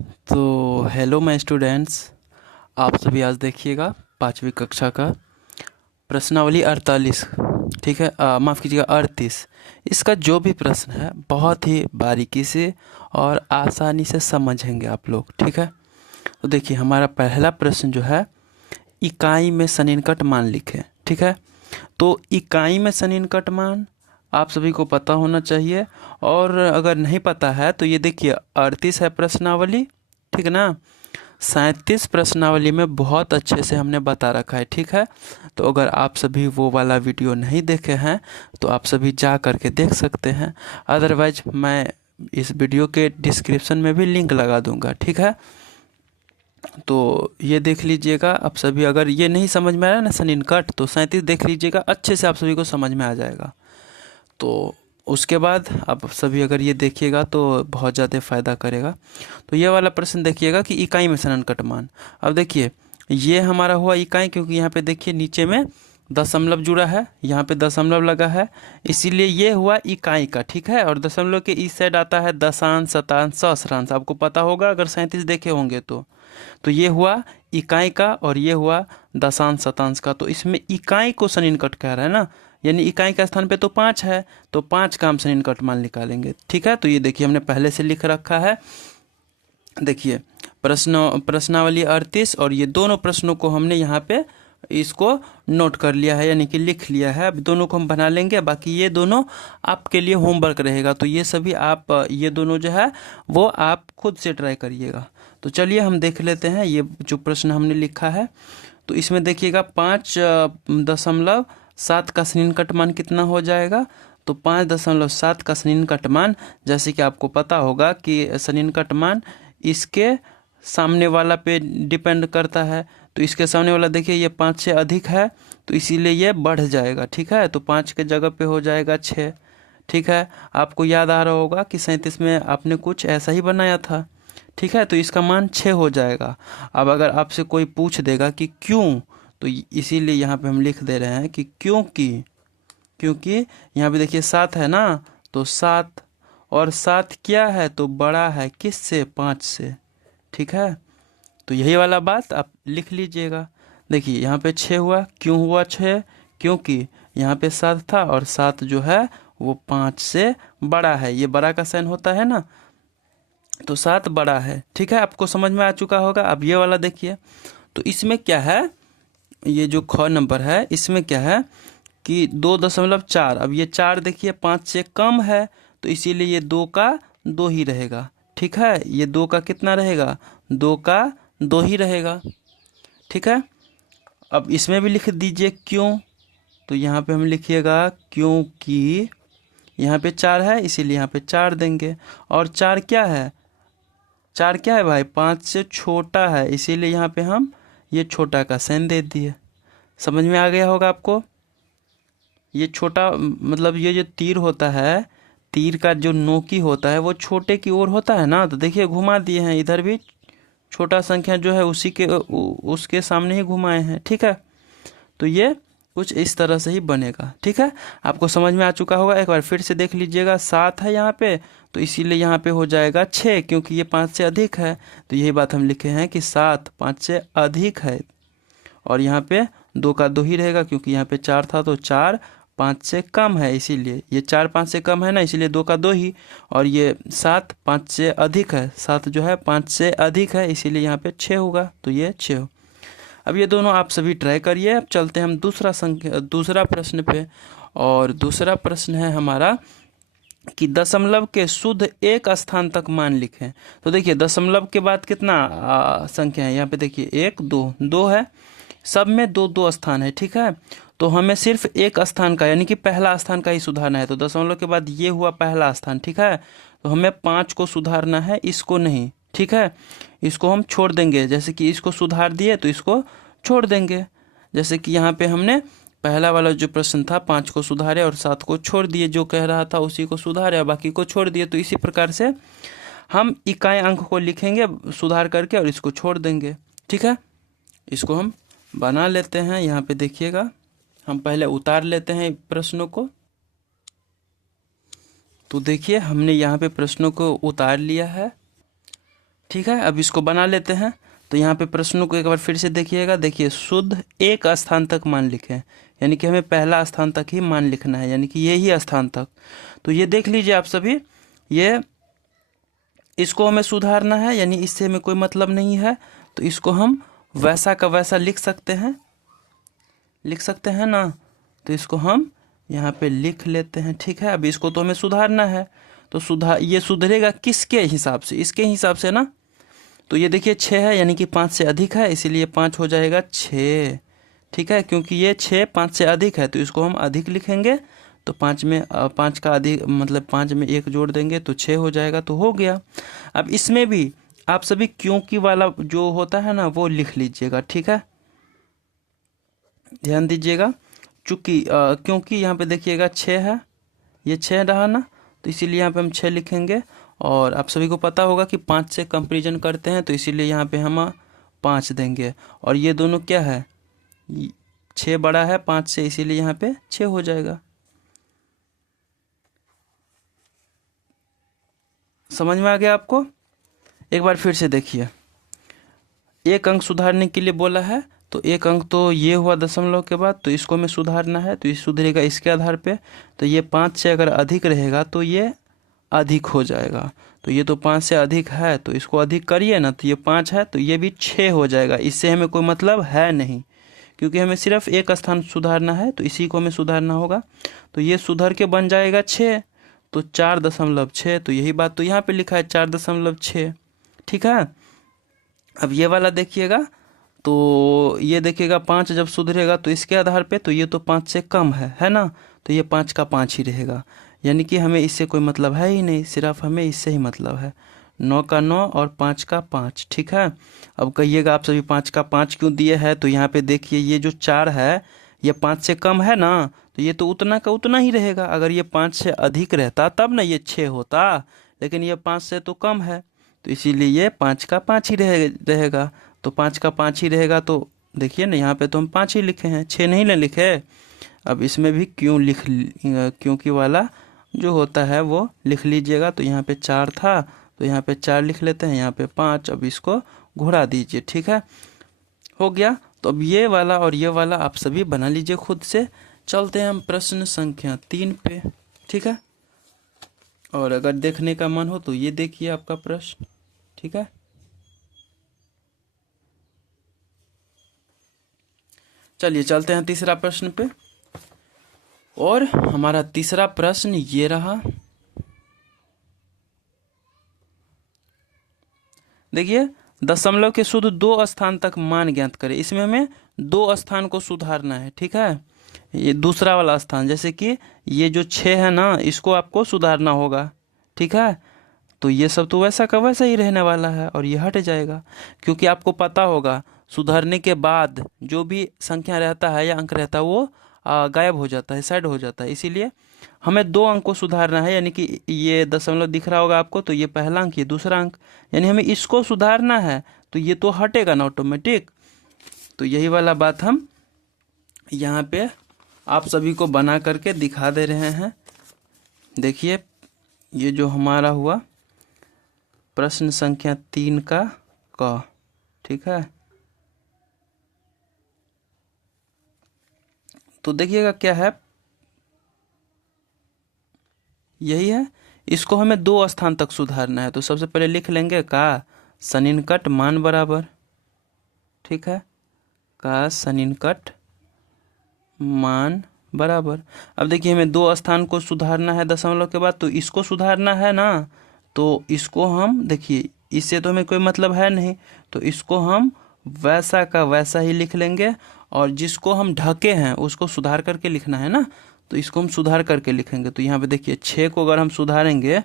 तो hello my students, आप सभी आज देखिएगा पाँचवीं कक्षा का प्रश्नावली 48। ठीक है, माफ़ कीजिएगा 38। इसका जो भी प्रश्न है बहुत ही बारीकी से और आसानी से समझेंगे आप लोग। ठीक है, तो देखिए हमारा पहला प्रश्न जो है, इकाई में सन्निकट मान लिखें। ठीक है, तो इकाई में सन्निकट मान आप सभी को पता होना चाहिए, और अगर नहीं पता है तो ये देखिए 38 है प्रश्नावली। ठीक है ना, 37 प्रश्नावली में बहुत अच्छे से हमने बता रखा है। ठीक है, तो अगर आप सभी वो वाला वीडियो नहीं देखे हैं तो आप सभी जा करके देख सकते हैं। अदरवाइज मैं इस वीडियो के डिस्क्रिप्शन में भी लिंक लगा दूंगा। ठीक है, तो ये देख लीजिएगा आप सभी। अगर ये नहीं समझ में आ रहा है ना सन्निकट, तो 37 देख लीजिएगा, अच्छे से आप सभी को समझ में आ जाएगा। तो उसके बाद आप सभी अगर ये देखिएगा तो बहुत ज़्यादा फ़ायदा करेगा। तो ये वाला प्रश्न देखिएगा कि इकाई में सन्निकट मान। अब देखिए ये हमारा हुआ इकाई, क्योंकि यहाँ पे देखिए नीचे में दशमलव जुड़ा है, यहाँ पे दशमलव लगा है, इसीलिए ये हुआ इकाई का। ठीक है, और दशमलव के इस साइड आता है दशांश, शतांश, सहस्रांश, आपको पता होगा अगर 37 देखे होंगे तो ये हुआ इकाई का और ये हुआ दशांश शतांश का। तो इसमें इकाई को सन्निकट कह रहा है ना, यानी इकाई का स्थान पे तो 5 है, तो 5 का हम सन्निकट मान निकालेंगे। ठीक है, तो ये देखिए हमने पहले से लिख रखा है। देखिए प्रश्नावली 38 और ये दोनों प्रश्नों को हमने यहाँ पे इसको नोट कर लिया है, यानी कि लिख लिया है। अब दोनों को हम बना लेंगे, बाकी ये दोनों आपके लिए होमवर्क रहेगा। तो ये सभी आप ये दोनों जो है वो आप खुद से ट्राई करिएगा। तो चलिए हम देख लेते हैं ये जो प्रश्न हमने लिखा है। तो इसमें देखिएगा 5.7 का सन्निकट मान कितना हो जाएगा। तो 5.7 का सन्निकट मान, जैसे कि आपको पता होगा कि सन्निकट मान इसके सामने वाला पे डिपेंड करता है। तो इसके सामने वाला देखिए ये 5 से अधिक है, तो इसीलिए ये बढ़ जाएगा। ठीक है, तो 5 के जगह पे हो जाएगा 6। ठीक है, आपको याद आ रहा होगा कि 37 में आपने कुछ ऐसा ही बनाया था। ठीक है, तो इसका मान 6 हो जाएगा। अब अगर आपसे कोई पूछ देगा कि क्यों, तो इसीलिए यहाँ पे हम लिख दे रहे हैं कि क्योंकि यहाँ पे देखिए 7 है ना, तो 7, और 7 क्या है तो बड़ा है किससे, 5 से। ठीक है, तो यही वाला बात आप लिख लीजिएगा। देखिए यहाँ पे 6 हुआ, क्यों हुआ 6, क्योंकि यहाँ पे 7 था और 7 जो है वो 5 से बड़ा है। ये बड़ा का साइन होता है ना, तो 7 बड़ा है। ठीक है, आपको समझ में आ चुका होगा। अब ये वाला देखिए, तो इसमें क्या है, ये जो ख नंबर है इसमें क्या है कि 2.4। अब ये 4 देखिए 5 से कम है, तो इसीलिए ये 2 का 2 ही रहेगा। ठीक है, ये 2 का कितना रहेगा, 2 का 2 ही रहेगा। ठीक है, अब इसमें भी लिख दीजिए क्यों। तो यहाँ पे हम लिखिएगा क्योंकि यहाँ पे 4 है, इसीलिए यहाँ पे 4 देंगे। और 4 क्या है, 4 क्या है भाई, 5 से छोटा है, इसीलिए यहाँ पे हम ये छोटा का साइन दे दिए। समझ में आ गया होगा आपको। ये छोटा मतलब ये जो तीर होता है, तीर का जो नोकी होता है वो छोटे की ओर होता है ना, तो देखिए घुमा दिए हैं, इधर भी छोटा संख्या जो है उसी के उसके सामने ही घुमाए हैं। ठीक है, तो ये कुछ इस तरह से ही बनेगा। ठीक है, आपको समझ में आ चुका होगा। एक बार फिर से देख लीजिएगा, 7 है यहाँ पे, तो इसीलिए यहाँ पे हो जाएगा 6, क्योंकि ये 5 से अधिक है। तो यही बात हम लिखे हैं कि 7 5 से अधिक है, और यहाँ पे 2 का 2 ही रहेगा, क्योंकि यहाँ पे 4 था तो 4 5 से कम है, इसीलिए ये 4 5 से कम है ना, इसीलिए 2 का 2 ही। और ये 7 5 से अधिक है, 7 जो है 5 से अधिक है, इसीलिए यहाँ पे 6 होगा, तो ये 6 हो। अब ये दोनों आप सभी ट्राई करिए। अब चलते हैं हम दूसरा प्रश्न पे। और दूसरा प्रश्न है हमारा कि दशमलव के शुद्ध एक स्थान तक मान लिखें। तो देखिए दशमलव के बाद कितना संख्या है, यहाँ पे देखिए 1 2 2 है, सब में 2 2 स्थान है। ठीक है, तो हमें सिर्फ एक स्थान का यानी कि पहला स्थान का ही सुधारना है। तो दशमलव के बाद ये हुआ पहला स्थान। ठीक है, तो हमें 5 को सुधारना है, इसको नहीं। ठीक है, इसको हम छोड़ देंगे, जैसे कि इसको सुधार दिए तो इसको छोड़ देंगे। जैसे कि यहाँ पे हमने पहला वाला जो प्रश्न था 5 को सुधारे और 7 को छोड़ दिए, जो कह रहा था उसी को सुधारे और बाकी को छोड़ दिए। तो इसी प्रकार से हम इकाई अंक को लिखेंगे सुधार करके और इसको छोड़ देंगे। ठीक है, इसको हम बना लेते हैं। यहाँ पे देखिएगा, हम पहले उतार लेते हैं प्रश्नों को। तो देखिए हमने यहाँ पे प्रश्नों को उतार लिया है। ठीक है, अब इसको बना लेते हैं। तो यहाँ पे प्रश्नों को एक बार फिर से देखिएगा। देखिए, शुद्ध एक स्थान तक मान लिखें, यानी कि हमें पहला स्थान तक ही मान लिखना है, यानी कि यही स्थान तक। तो ये देख लीजिए आप सभी, ये इसको हमें सुधारना है, यानी इससे हमें कोई मतलब नहीं है। तो इसको हम वैसा का वैसा लिख सकते हैं, लिख सकते हैं ना। तो इसको हम यहाँ पे लिख लेते हैं। ठीक है, अब इसको तो हमें सुधारना है। तो ये सुधरेगा किसके हिसाब से? इसके हिसाब से ना। तो ये देखिए 6 है, यानी कि 5 से अधिक है, इसीलिए 5 हो जाएगा 6। ठीक है, क्योंकि ये 6 5 से अधिक है तो इसको हम अधिक लिखेंगे। तो 5 में 5 का अधिक मतलब 5 में 1 जोड़ देंगे तो 6 हो जाएगा। तो हो गया। अब इसमें भी आप सभी क्योंकि वाला जो होता है ना वो लिख लीजिएगा। ठीक है, ध्यान दीजिएगा। चूंकि क्योंकि यहाँ पे देखिएगा 6 है, ये 6 रहा ना, तो इसीलिए यहाँ पे हम 6 लिखेंगे। और आप सभी को पता होगा कि 5 से कंपेरिजन करते हैं, तो इसीलिए यहाँ पे हम 5 देंगे। और ये दोनों क्या है, 6 बड़ा है 5 से, इसीलिए यहाँ पे 6 हो जाएगा। समझ में आ गया आपको? एक बार फिर से देखिए, एक अंक सुधारने के लिए बोला है। तो एक अंक तो ये हुआ दशमलव के बाद, तो इसको हमें सुधारना है। तो ये सुधरेगा इसके आधार पे। तो ये 5 से अगर अधिक रहेगा तो ये अधिक हो जाएगा। तो ये तो 5 से अधिक है, तो इसको अधिक करिए ना, तो ये 5 है तो ये भी 6 हो जाएगा। इससे हमें कोई मतलब है नहीं, क्योंकि हमें सिर्फ एक स्थान सुधारना है, तो इसी को हमें सुधारना होगा। तो ये सुधर के बन जाएगा 6, तो 4.6। तो यही बात तो यहाँ पे लिखा है 4.6। ठीक है, अब ये वाला देखिएगा। तो ये देखिएगा 5 जब सुधरेगा तो इसके आधार पे, तो ये तो 5 से कम है ना। तो ये 5 का 5 ही रहेगा, यानी कि हमें इससे कोई मतलब है ही नहीं, सिर्फ हमें इससे ही मतलब है। 9 का 9 और 5 का 5। ठीक है, अब कहिएगा आप सभी 5 का 5 क्यों दिए है? तो यहाँ पे देखिए, ये जो 4 है ये 5 से कम है ना, तो ये तो उतना का उतना ही रहेगा। अगर ये 5 से अधिक रहता तब ना ये 6 होता, लेकिन ये 5 से तो कम है, तो इसीलिए ये 5 का 5 ही रहेगा। तो 5 का 5 ही रहेगा। तो देखिए ना, यहाँ पे तो हम 5 ही लिखे हैं, 6 नहीं ना लिखे। अब इसमें भी क्योंकि वाला जो होता है वो लिख लीजिएगा। तो यहाँ पे 4 था, तो यहाँ पे 4 लिख लेते हैं, यहाँ पे 5। अब इसको घुरा दीजिए। ठीक है, हो गया। तो अब ये वाला और ये वाला आप सभी बना लीजिए खुद से। चलते हैं हम प्रश्न संख्या 3 पे। ठीक है, और अगर देखने का मन हो तो ये देखिए आपका प्रश्न। ठीक है, चलिए चलते हैं तीसरा प्रश्न पे। और हमारा तीसरा प्रश्न ये रहा। देखिए, दशमलव के शुद्ध 2 स्थान तक मान ज्ञात करें। इसमें हमें 2 स्थान को सुधारना है। ठीक है, ये दूसरा वाला स्थान, जैसे कि ये जो 6 है ना, इसको आपको सुधारना होगा। ठीक है, तो ये सब तो वैसा का वैसा ही रहने वाला है और ये हट जाएगा, क्योंकि आपको पता होगा सुधारने के बाद जो भी संख्या रहता है या अंक रहता है वो गायब हो जाता है, साइड हो जाता है। इसीलिए हमें 2 अंक को सुधारना है, यानी कि ये दशमलव दिख रहा होगा आपको, तो ये पहला अंक, ये दूसरा अंक, यानी हमें इसको सुधारना है। तो ये तो हटेगा ना ऑटोमेटिक। तो यही वाला बात हम यहाँ पे आप सभी को बना करके दिखा दे रहे हैं। देखिए, ये जो हमारा हुआ प्रश्न संख्या 3 का क। ठीक है, तो देखिएगा क्या है, यही है। इसको हमें 2 स्थान तक सुधारना है। तो सबसे पहले लिख लेंगे का सन्निकट मान बराबर। ठीक है, का सन्निकट मान बराबर। अब देखिए, हमें 2 स्थान को सुधारना है दशमलव के बाद, तो इसको सुधारना है ना। तो इसको हम देखिए, इससे तो हमें कोई मतलब है नहीं, तो इसको हम वैसा का वैसा ही लिख लेंगे। और जिसको हम ढके हैं उसको सुधार करके लिखना है ना, तो इसको हम सुधार करके लिखेंगे। तो यहाँ पे देखिए 6 को अगर हम सुधारेंगे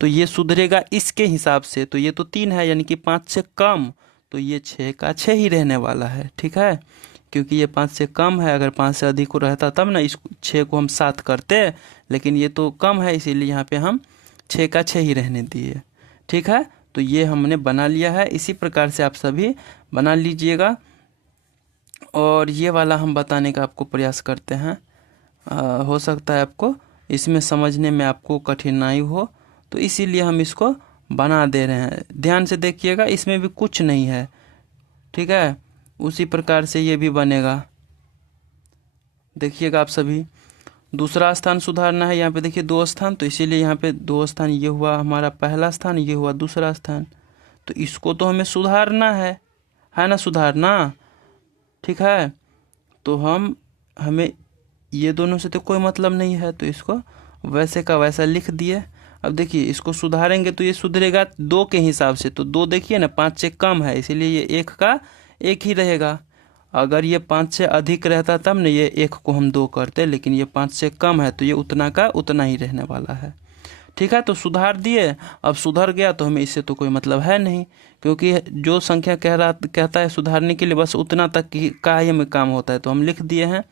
तो ये सुधरेगा इसके हिसाब से। तो ये तो 3 है, यानी कि 5 से कम, तो ये 6 का 6 ही रहने वाला है। ठीक है, क्योंकि ये 5 से कम है। अगर 5 से अधिक को रहता तब ना इस 6 को हम 7 करते, लेकिन ये तो कम है, इसीलिए यहाँ पे हम 6 का 6 ही रहने दिए। ठीक है, तो ये हमने बना लिया है। इसी प्रकार से आप सभी बना लीजिएगा। और ये वाला हम बताने का आपको प्रयास करते हैं। हो सकता है आपको इसमें समझने में आपको कठिनाई हो, तो इसीलिए हम इसको बना दे रहे हैं। ध्यान से देखिएगा, इसमें भी कुछ नहीं है, ठीक है। उसी प्रकार से ये भी बनेगा, देखिएगा आप सभी। दूसरा स्थान सुधारना है, यहाँ पे देखिए 2 स्थान, तो इसीलिए यहाँ पे 2 स्थान, ये हुआ हमारा पहला स्थान, ये हुआ दूसरा स्थान। तो इसको तो हमें सुधारना है ना, सुधारना, ठीक है। तो हमें ये दोनों से तो कोई मतलब नहीं है, तो इसको वैसे का वैसा लिख दिए। अब देखिए इसको सुधारेंगे तो ये सुधरेगा 2 के हिसाब से, तो 2 देखिए ना 5 से कम है, इसीलिए ये 1 का 1 ही रहेगा। अगर ये 5 से अधिक रहता तब न ये 1 को हम 2 करते, लेकिन ये 5 से कम है तो ये उतना का उतना ही रहने वाला है, ठीक है। तो सुधार दिए, अब सुधर गया तो हमें इससे तो कोई मतलब है नहीं, क्योंकि जो संख्या कहता है सुधारने के लिए बस उतना तक का ही हमें काम होता है, तो हम लिख दिए हैं,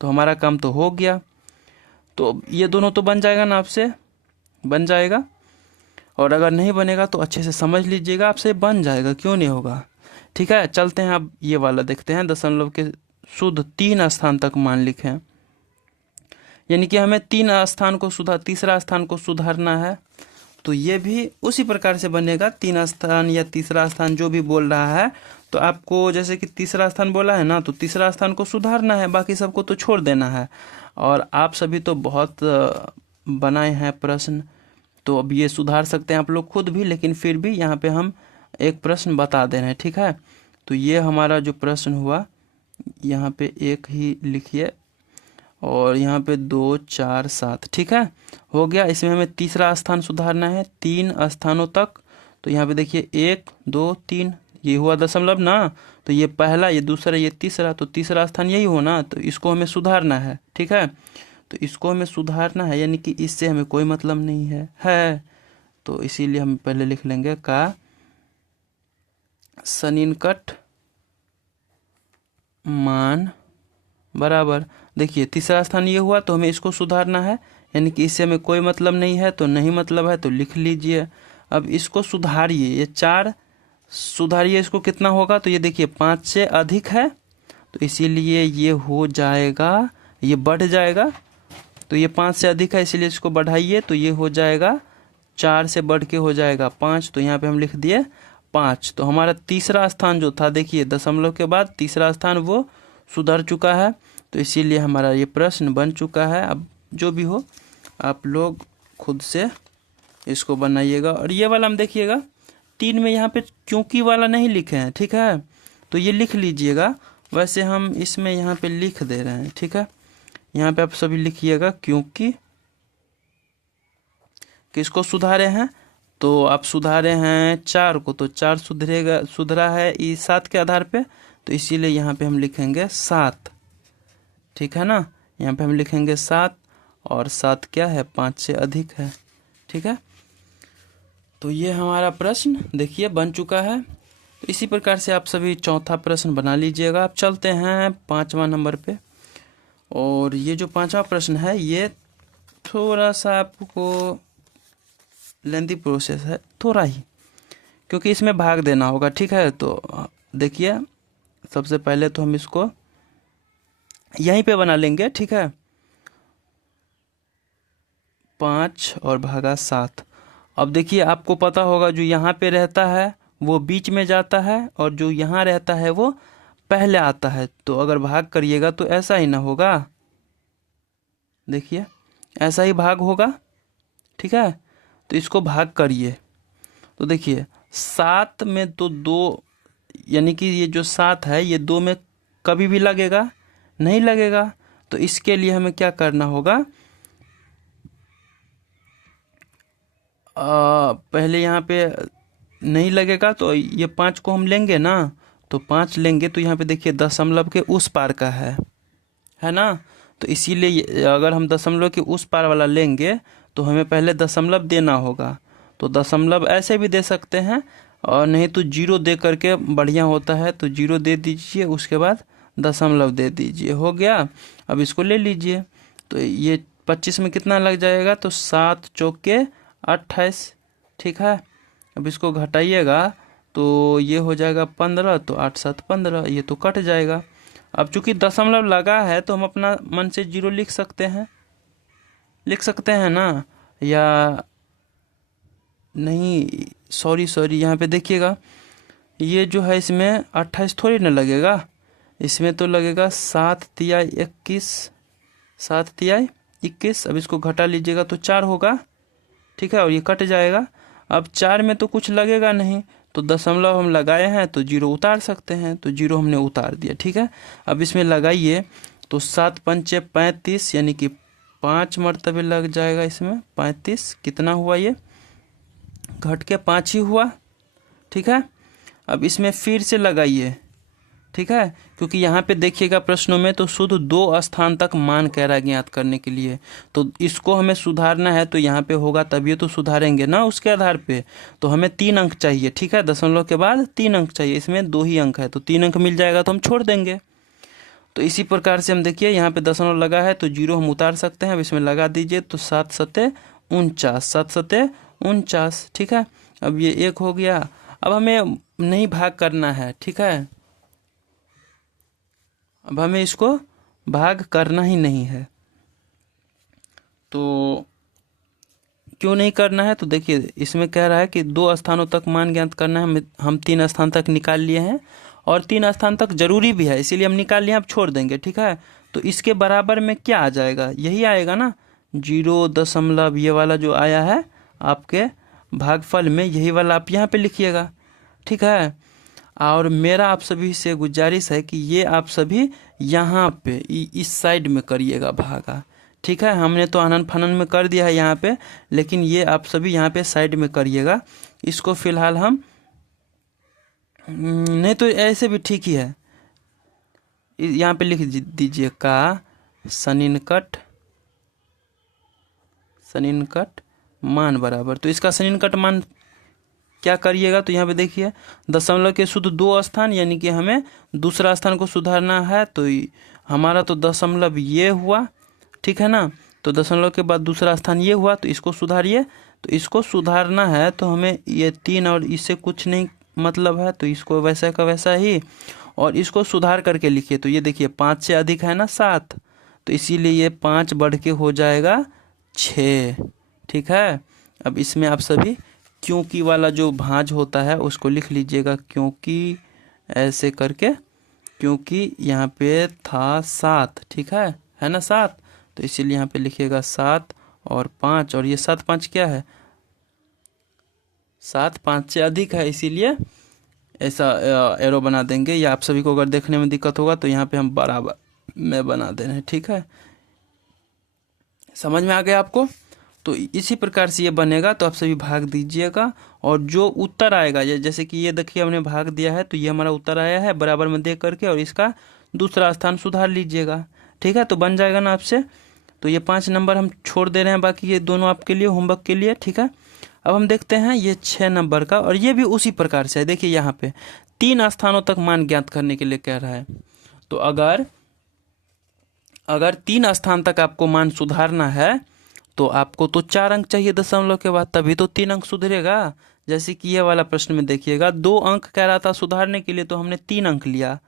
तो हमारा काम तो हो गया। तो ये दोनों तो बन जाएगा ना, आपसे बन जाएगा। और अगर नहीं बनेगा तो अच्छे से समझ लीजिएगा, आपसे बन जाएगा, क्यों नहीं होगा, ठीक है। चलते हैं अब ये वाला देखते हैं, दशमलव के शुद्ध 3 स्थान तक मान लिखें, यानी कि हमें 3 स्थान को तीसरा स्थान को सुधारना है। तो ये भी उसी प्रकार से बनेगा, 3 स्थान या तीसरा स्थान जो भी बोल रहा है, तो आपको जैसे कि तीसरा स्थान बोला है ना, तो तीसरा स्थान को सुधारना है, बाकी सबको तो छोड़ देना है। और आप सभी तो बहुत बनाए हैं प्रश्न, तो अब ये सुधार सकते हैं आप लोग खुद भी, लेकिन फिर भी यहाँ पे हम एक प्रश्न बता दे रहे हैं, ठीक है। तो ये हमारा जो प्रश्न हुआ, यहाँ पे 1 ही लिखिए और यहाँ पे 2 4 7, ठीक है, हो गया। इसमें हमें तीसरा स्थान सुधारना है 3 स्थानों तक। तो यहाँ पे देखिए 1 2 3, ये हुआ दशमलव ना, तो ये पहला, ये दूसरा, ये तीसरा, तो तीसरा स्थान यही हो ना, तो इसको हमें सुधारना है, ठीक है। तो इसको हमें सुधारना है, यानी कि इससे हमें कोई मतलब नहीं है। तो इसीलिए हम पहले लिख लेंगे का सन्निकट मान बराबर, देखिए तीसरा स्थान ये हुआ, तो हमें इसको सुधारना है, यानी कि इससे हमें कोई मतलब नहीं है, तो नहीं मतलब है तो लिख लीजिए। अब इसको सुधारिए, ये 4 सुधारिए, इसको कितना होगा, तो ये देखिए 5 से अधिक है, तो इसीलिए ये हो जाएगा, ये बढ़ जाएगा। तो ये 5 से अधिक है, इसीलिए इसको बढ़ाइए, तो ये हो जाएगा 4 से बढ़ के हो जाएगा 5, तो यहाँ पे हम लिख दिए 5। तो हमारा तीसरा स्थान जो था, देखिए दशमलव के बाद तीसरा स्थान वो सुधर चुका है, तो इसीलिए हमारा ये प्रश्न बन चुका है। अब जो भी हो आप लोग खुद से इसको बनाइएगा। और ये वाला हम देखिएगा 3 में यहाँ पे क्योंकि वाला नहीं लिखे हैं, ठीक है, तो ये लिख लीजिएगा। वैसे हम इसमें यहाँ पे लिख दे रहे हैं, ठीक है। यहाँ पे आप सभी लिखिएगा क्योंकि किसको सुधारे हैं, तो आप सुधारे हैं 4 को, तो 4 सुधरा है इस 7 के आधार पे, तो इसीलिए यहाँ पे हम लिखेंगे 7, ठीक है ना। यहाँ पे हम लिखेंगे 7, और 7 क्या है, 5 से अधिक है, ठीक है। तो ये हमारा प्रश्न देखिए बन चुका है। तो इसी प्रकार से आप सभी चौथा प्रश्न बना लीजिएगा। आप चलते हैं 5वां नंबर पे, और ये जो 5वां प्रश्न है ये थोड़ा सा आपको लेंथी प्रोसेस है, थोड़ा ही, क्योंकि इसमें भाग देना होगा, ठीक है। तो देखिए सबसे पहले तो हम इसको यहीं पे बना लेंगे, ठीक है, 5 और भागा 7। अब देखिए आपको पता होगा जो यहाँ पे रहता है वो बीच में जाता है, और जो यहाँ रहता है वो पहले आता है। तो अगर भाग करिएगा तो ऐसा ही ना होगा, देखिए ऐसा ही भाग होगा, ठीक है। तो इसको भाग करिए, तो देखिए 7 में तो 2, यानी कि ये जो 7 है ये 2 में कभी भी लगेगा नहीं लगेगा। तो इसके लिए हमें क्या करना होगा, पहले यहाँ पे नहीं लगेगा, तो ये 5 को हम लेंगे ना, तो 5 लेंगे, तो यहाँ पे देखिए दशमलव के उस पार का है ना। तो इसीलिए अगर हम दशमलव के उस पार वाला लेंगे तो हमें पहले दशमलव देना होगा। तो दशमलव ऐसे भी दे सकते हैं, और नहीं तो 0 दे करके बढ़िया होता है, तो 0 दे दीजिए, उसके बाद दशमलव दे दीजिए, हो गया। अब इसको ले लीजिए, तो ये 25 में कितना लग जाएगा, तो 7 चौके 28, ठीक है। अब इसको घटाइएगा तो ये हो जाएगा 15, तो 8 7 15, ये तो कट जाएगा। अब चूंकि दशमलव लगा है तो हम अपना मन से 0 लिख सकते हैं ना, या नहीं, सॉरी, यहाँ पे देखिएगा, ये जो है इसमें 28 थोड़ी ना लगेगा, इसमें तो लगेगा 7×21, 7×21। अब इसको घटा लीजिएगा तो 4 होगा, ठीक है, और ये कट जाएगा। अब 4 में तो कुछ लगेगा नहीं, तो दशमलव हम लगाए हैं तो 0 उतार सकते हैं, तो 0 हमने उतार दिया, ठीक है। अब इसमें लगाइए तो 7×5 = 35, यानी कि 5 मरतबे लग जाएगा इसमें। 35 कितना हुआ, ये घट के 5 ही हुआ, ठीक है। अब इसमें फिर से लगाइए, ठीक है, क्योंकि यहाँ पे देखिएगा प्रश्नों में तो शुद्ध 2 स्थान तक मान कह रहा है ज्ञात करने के लिए, तो इसको हमें सुधारना है, तो यहाँ पे होगा तभी तो सुधारेंगे ना उसके आधार पे। तो हमें 3 अंक चाहिए, ठीक है, दशमलव के बाद 3 अंक चाहिए, इसमें 2 ही अंक है, तो 3 अंक मिल जाएगा तो हम छोड़ देंगे। तो इसी प्रकार से हम देखिए यहाँ पे दशमलव लगा है तो 0 हम उतार सकते हैं। अब इसमें लगा दीजिए तो 7×7 = 49, 7×7 = 49, ठीक है। अब ये 1 हो गया। अब हमें नहीं भाग करना है, ठीक है, अब हमें इसको भाग करना ही नहीं है। तो क्यों नहीं करना है, तो देखिए इसमें कह रहा है कि 2 स्थानों तक मान ज्ञात करना है, हम 3 स्थान तक निकाल लिए हैं, और 3 स्थान तक जरूरी भी है, इसीलिए हम निकाल लिए, अब छोड़ देंगे, ठीक है। तो इसके बराबर में क्या आ जाएगा, यही आएगा ना, 0 दशमलव, ये वाला जो आया है आपके भागफल में, यही वाला आप यहाँ पे लिखिएगा, ठीक है। और मेरा आप सभी से गुजारिश है कि ये आप सभी यहाँ पे इस साइड में करिएगा भागा, ठीक है। हमने तो आनन फानन में कर दिया है यहाँ पे, लेकिन ये आप सभी यहाँ पे साइड में करिएगा। इसको फिलहाल हम नहीं तो ऐसे भी ठीक ही है, यहाँ पे लिख दीजिए का सन्निकट मान बराबर। तो इसका सन्निकट मान क्या करिएगा, तो यहाँ पे देखिए दशमलव के शुद्ध 2 स्थान, यानी कि हमें दूसरा स्थान को सुधारना है, तो हमारा तो दशमलव ये हुआ, ठीक है ना। तो दशमलव के बाद दूसरा स्थान ये हुआ, तो इसको सुधारिए। तो इसको सुधारना है तो हमें ये 3 और इससे कुछ नहीं मतलब है, तो इसको वैसा का वैसा ही, और इसको सुधार करके लिखिए। तो ये देखिए 5 से अधिक है ना 7, तो इसीलिए ये 5 बढ़ के हो जाएगा 6, ठीक है। अब इसमें आप सभी क्योंकि वाला जो भांज होता है उसको लिख लीजिएगा, क्योंकि ऐसे करके, क्योंकि यहाँ पे था 7, ठीक है ना 7, तो इसीलिए यहाँ पे लिखिएगा 7 और 5, और ये 7×5 क्या है, 7 5 से अधिक है, इसीलिए ऐसा एरो बना देंगे। या आप सभी को अगर देखने में दिक्कत होगा तो यहाँ पे हम बराबर में बना दे रहे हैं, ठीक है, समझ में आ गया आपको। तो इसी प्रकार से ये बनेगा, तो आप सभी भाग दीजिएगा, और जो उत्तर आएगा, जैसे कि ये देखिए हमने भाग दिया है, तो ये हमारा उत्तर आया है बराबर में दे करके, और इसका दूसरा स्थान सुधार लीजिएगा, ठीक है, तो बन जाएगा ना आपसे। तो ये 5 नंबर हम छोड़ दे रहे हैं, बाकी ये दोनों आपके लिए होमवर्क के लिए, ठीक है। अब हम देखते हैं ये 6 नंबर का, और ये भी उसी प्रकार से है। देखिए यहाँ पे 3 स्थानों तक मान ज्ञात करने के लिए कह रहा है, तो अगर 3 स्थान तक आपको मान सुधारना है तो आपको तो 4 अंक चाहिए दशमलव के बाद, तभी तो 3 अंक सुधरेगा। जैसे कि ये वाला प्रश्न में देखिएगा 2 अंक कह रहा था सुधारने के लिए, तो हमने 3 अंक लिया,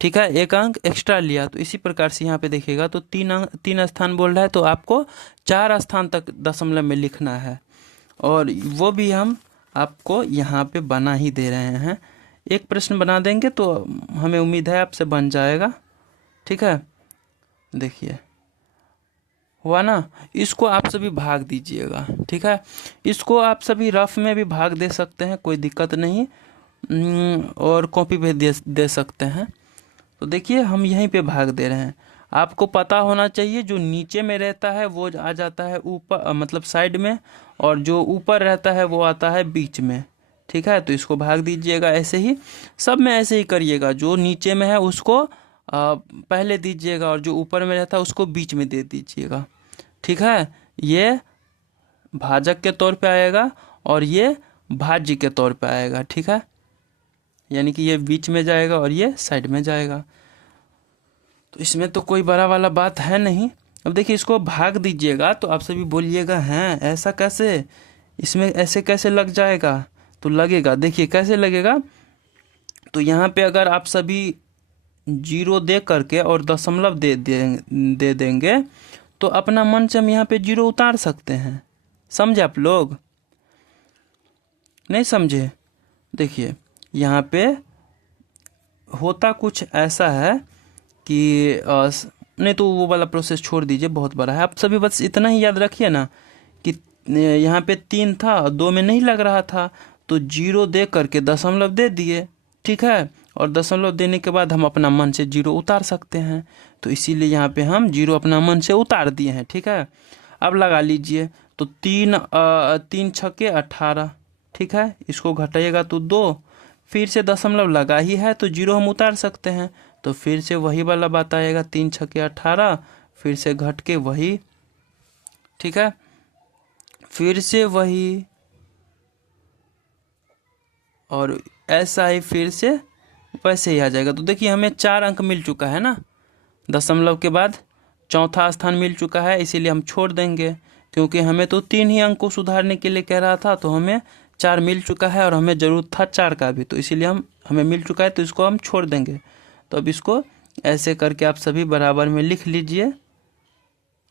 ठीक है, 1 अंक एक्स्ट्रा लिया। तो इसी प्रकार से यहाँ पे देखिएगा तो 3 स्थान बोल रहा है, तो आपको 4 स्थान तक दशमलव में लिखना है, और वो भी हम आपको यहाँ पे बना ही दे रहे हैं। एक प्रश्न बना देंगे तो हमें उम्मीद है आपसे बन जाएगा, ठीक है। देखिए हुआ ना, इसको आप सभी भाग दीजिएगा, ठीक है। इसको आप सभी रफ में भी भाग दे सकते हैं, कोई दिक्कत नहीं, और कॉपी पे दे सकते हैं। तो देखिए हम यहीं पे भाग दे रहे हैं। आपको पता होना चाहिए जो नीचे में रहता है वो आ जाता है ऊपर, मतलब साइड में, और जो ऊपर रहता है वो आता है बीच में, ठीक है। तो इसको भाग दीजिएगा, ऐसे ही सब में ऐसे ही करिएगा, जो नीचे में है उसको पहले दीजिएगा, और जो ऊपर में रहता है उसको बीच में दे दीजिएगा, ठीक है। ये भाजक के तौर पे आएगा और ये भाज्य के तौर पे आएगा, ठीक है, यानी कि ये बीच में जाएगा और ये साइड में जाएगा। तो इसमें तो कोई बड़ा वाला बात है नहीं। अब देखिए इसको भाग दीजिएगा तो आप सभी बोलिएगा हैं ऐसा कैसे, इसमें ऐसे कैसे लग जाएगा, तो लगेगा, देखिए कैसे लगेगा। तो यहाँ पे अगर आप सभी 0 दे करके और दशमलव दे देंगे तो अपना मन से हम यहाँ पे 0 उतार सकते हैं, समझे आप लोग। नहीं समझे? देखिए यहाँ पे होता कुछ ऐसा है कि नहीं तो वो वाला प्रोसेस छोड़ दीजिए, बहुत बड़ा है। आप सभी बस इतना ही याद रखिए ना कि यहाँ पे 3 था, 2 में नहीं लग रहा था, तो 0 दे करके दशमलव दे दिए, ठीक है। और दशमलव देने के बाद हम अपना मन से 0 उतार सकते हैं, तो इसीलिए यहाँ पे हम 0 अपना मन से उतार दिए हैं, ठीक है। अब लगा लीजिए, तो 3 छक्के 18, ठीक है। इसको घटाइएगा तो 2, फिर से दशमलव लगा ही है तो 0 हम उतार सकते हैं, तो फिर से वही वाला बात आएगा, 3 छक्के 18, फिर से घट के वही, ठीक है, फिर से वही, और ऐसा ही फिर से वैसे ही आ जाएगा। तो देखिए हमें 4 अंक मिल चुका है ना, दशमलव के बाद चौथा स्थान मिल चुका है, इसीलिए हम छोड़ देंगे, क्योंकि हमें तो 3 ही अंक को सुधारने के लिए कह रहा था, तो हमें 4 मिल चुका है और हमें ज़रूरत था 4 का भी, तो इसीलिए हमें मिल चुका है, तो इसको हम छोड़ देंगे। तो अब इसको ऐसे करके आप सभी बराबर में लिख लीजिए,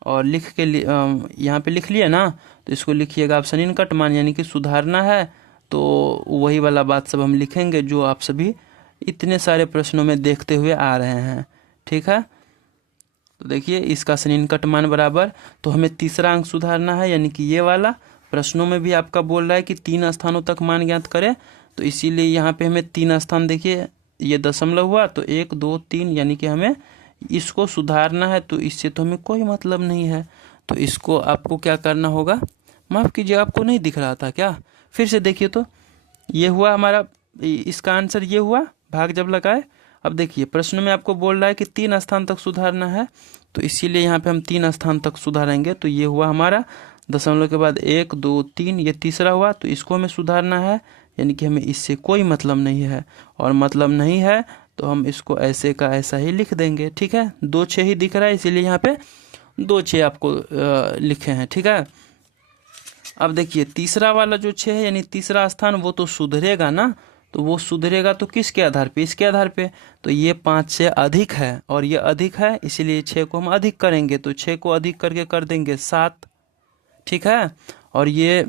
और लिख के यहाँ पे लिख लिए ना, तो इसको लिखिएगा आप सन्निकट मान, यानी कि सुधारना है, तो वही वाला बात सब हम लिखेंगे जो आप सभी इतने सारे प्रश्नों में देखते हुए आ रहे हैं, ठीक है। तो देखिए इसका सन्निकट मान बराबर, तो हमें तीसरा अंक सुधारना है, यानी कि ये वाला प्रश्नों में भी आपका बोल रहा है कि 3 स्थानों तक मान ज्ञात करें, तो इसीलिए यहाँ पे हमें 3 स्थान, देखिए ये दशमलव हुआ तो 1 2 3, यानी कि हमें इसको सुधारना है, तो इससे तो हमें कोई मतलब नहीं है। तो इसको आपको क्या करना होगा, माफ़ कीजिए आपको नहीं दिख रहा था क्या, फिर से देखिए, तो ये हुआ हमारा, इसका आंसर ये हुआ, भाग जब लगाए। अब देखिए प्रश्न में आपको बोल रहा है कि 3 स्थान तक सुधारना है, तो इसीलिए यहाँ पे हम 3 स्थान तक सुधारेंगे। तो ये हुआ हमारा दशमलव के बाद 1 2 3, ये तीसरा हुआ, तो इसको हमें सुधारना है, यानी कि हमें इससे कोई मतलब नहीं है, और मतलब नहीं है तो हम इसको ऐसे का ऐसा ही लिख देंगे, ठीक है। 2 6 ही दिख रहा है, इसीलिए यहाँ पे 2 6 आपको लिखे हैं, ठीक है। अब देखिए तीसरा वाला जो 6 है, यानी तीसरा स्थान, वो तो सुधरेगा ना, तो वो सुधरेगा तो किसके आधार पे, इसके आधार पे, तो ये 5 से अधिक है और ये अधिक है, इसीलिए 6 को हम अधिक करेंगे, तो 6 को अधिक करके कर देंगे 7, ठीक है। और ये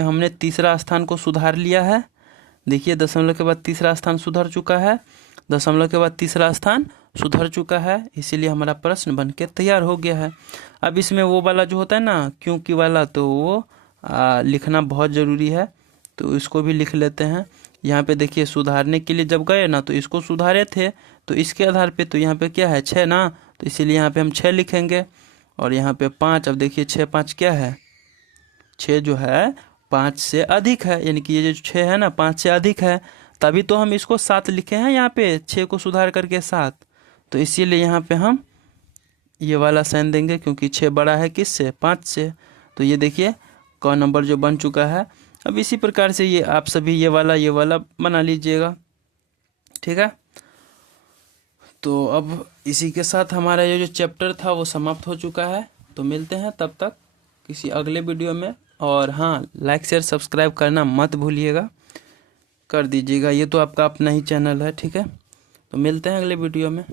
हमने तीसरा स्थान को सुधार लिया है, देखिए दशमलव के बाद तीसरा स्थान सुधर चुका है, दशमलव के बाद तीसरा स्थान सुधर चुका है, इसीलिए हमारा प्रश्न बन के तैयार हो गया है। अब इसमें वो वाला जो होता है ना क्योंकि वाला, तो वो लिखना बहुत ज़रूरी है, तो इसको भी लिख लेते हैं। यहाँ पे देखिए सुधारने के लिए जब गए ना, तो इसको सुधारे थे, तो इसके आधार पे, तो यहाँ पे क्या है 6 ना, तो इसीलिए यहाँ पे हम 6 लिखेंगे, और यहाँ पे 5। अब देखिए 6 5 क्या है, 6 जो है 5 से अधिक है, यानी कि ये जो 6 है ना 5 से अधिक है, तभी तो हम इसको 7 लिखे हैं यहाँ पे, 6 को सुधार करके 7, तो इसीलिए यहाँ पे हम ये वाला साइन देंगे, क्योंकि 6 बड़ा है किससे, 5 से। तो ये देखिए क नंबर जो बन चुका है। अब इसी प्रकार से ये आप सभी ये वाला बना लीजिएगा, ठीक है। तो अब इसी के साथ हमारा ये जो चैप्टर था वो समाप्त हो चुका है, तो मिलते हैं तब तक किसी अगले वीडियो में। और हाँ, लाइक शेयर सब्सक्राइब करना मत भूलिएगा, कर दीजिएगा, ये तो आपका अपना ही चैनल है, ठीक है। तो मिलते हैं अगले वीडियो में।